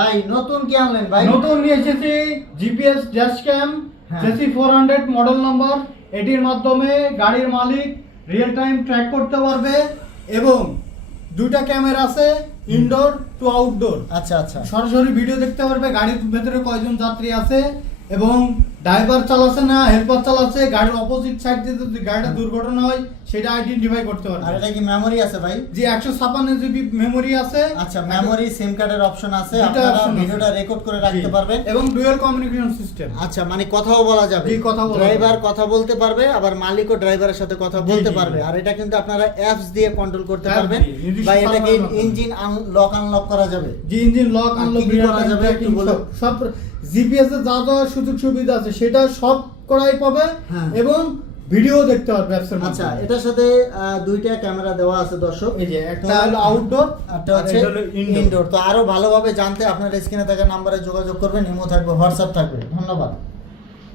ভাই নতুন কি আনলেন ভাই? নতুন নিয়ে এসেছি GPS dash cam. JC four hundred model number এটির মাধ্যমে গাড়ির মালিক রিয়েল টাইম ট্র্যাক করতে পারবে এবং দুইটা ক্যামেরা আছে ইনডোর টু আউটডোর আচ্ছা আচ্ছা। সরাসরি ভিডিও দেখতে পারবে গাড়ির ভেতরে কয়জন যাত্রী আছে এবং ড্রাইভার চালাচ্ছে না হেল্পার চালাচ্ছে গাড়ির অপোজিট সাইড দিয়ে যদি গাড়িটা দুর্ঘটনা হয় সেটা আইডেন্টিফাই করতে পারবে। আর এটা কি মেমোরি আছে ভাই? যে একশো ছাপান্ন জিবি মেমোরি আছে। আচ্ছা মেমোরি সিম কার্ডের অপশন আছে। আপনারা ভিডিওটা রেকর্ড করে রাখতে পারবেন। এবং ডুয়েল কমিউনিকেশন সিস্টেম আচ্ছা মানে কথাও বলা যাবে। জি, কথা বলা ড্রাইভার। কথা বলতে পারবে আবার মালিকও ড্রাইভারের সাথে কথা বলতে পারবে। আর এটা কিন্তু আপনারা অ্যাপস দিয়ে কন্ট্রোল করতে পারবেন। বা এটাকে সাধারণ lock। ইঞ্জিন লক আনলক করা যাবে। যে ইঞ্জিন লক আনলক কি কি করা যাবে একটু বলো। সব জিপিএস এর যা যা সুযোগ সুবিধা আছে সেটা সব করাই পাবে হ্যাঁ। এবং ভিডিও দেখতে পারবে অ্যাপসের আচ্ছা এটার সাথে দুইটা ক্যামেরা দেওয়া আছে দর্শক। এই যে একটা হলো আউটডোর একটা হচ্ছে ইনডোর ইনডোর তো আরও ভালোভাবে জানতে আপনার স্ক্রিনে থাকা নম্বরে যোগাযোগ করবেন ইমো থাকবে হোয়াটসঅ্যাপ থাকবে। ধন্যবাদ।